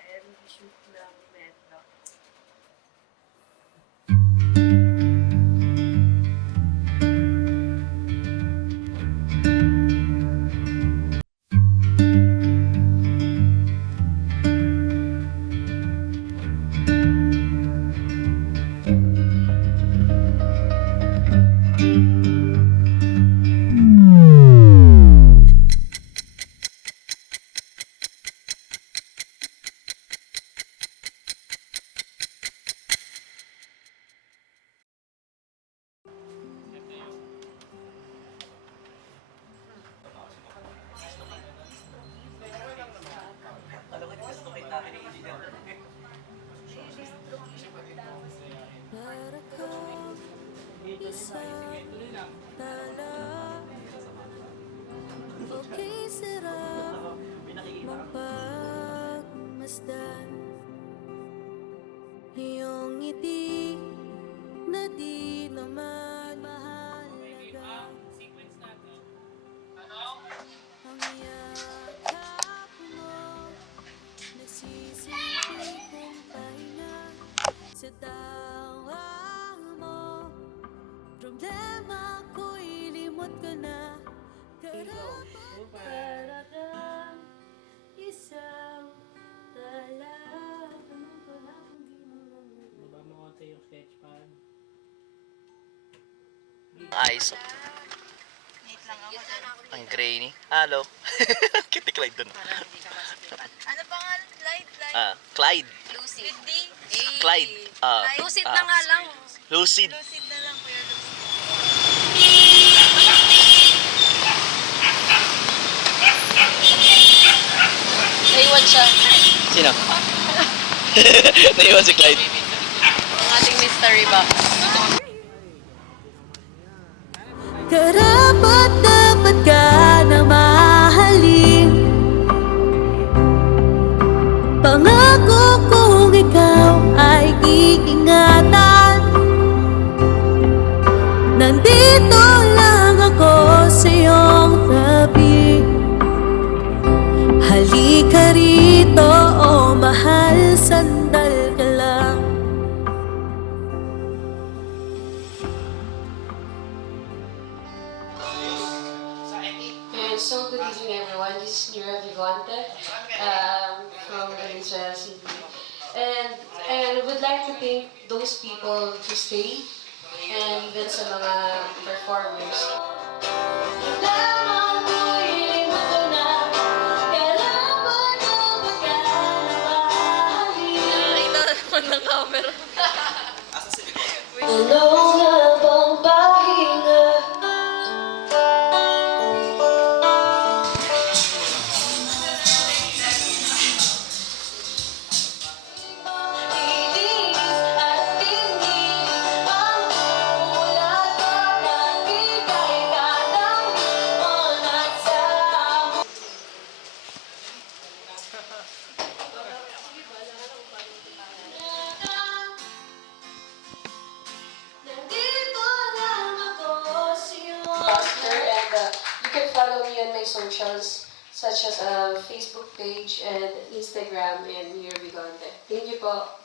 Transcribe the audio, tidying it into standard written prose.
MV shoot ng Metro. Para kang isang tala. Okay, sarap mong pagmasdan. Iyong ngiti na di naman mahalaga. Ang yakap mo, nasisipin kong pahinga. Sa tawa mo, problema ko'y limot ka na. Karapat para kang isang tala. Ganun pala kung di mo naman. Baba mo konti yung sketchpad. Ayos. Wait lang ako. Ang grainy. Hello. Kitty Clyde dun. Ano pangalan? Light. Clyde. Lucid. With D? Clyde. Lucid na nga lang. Lucid. Lucid na lang, Kuya Lucid. Naiwan siya. Sino? Naiwan si Clyde. Ang ating mystery box. Karapat dapat ka na mahalin. Pangako kong ikaw ay iingatan. Nandito lang ako sa iyong tabi. Halika rito, oh mahal, sandal ka lang. So good evening everyone, this is Mira Vigante from Venezuela City. And would like to thank those people who stay and even sa mga performers. Nakita naman ng camera. Ano nga bang pahinga? And you can follow me on my socials such as Facebook page and Instagram and Mira Vigante. Thank you po.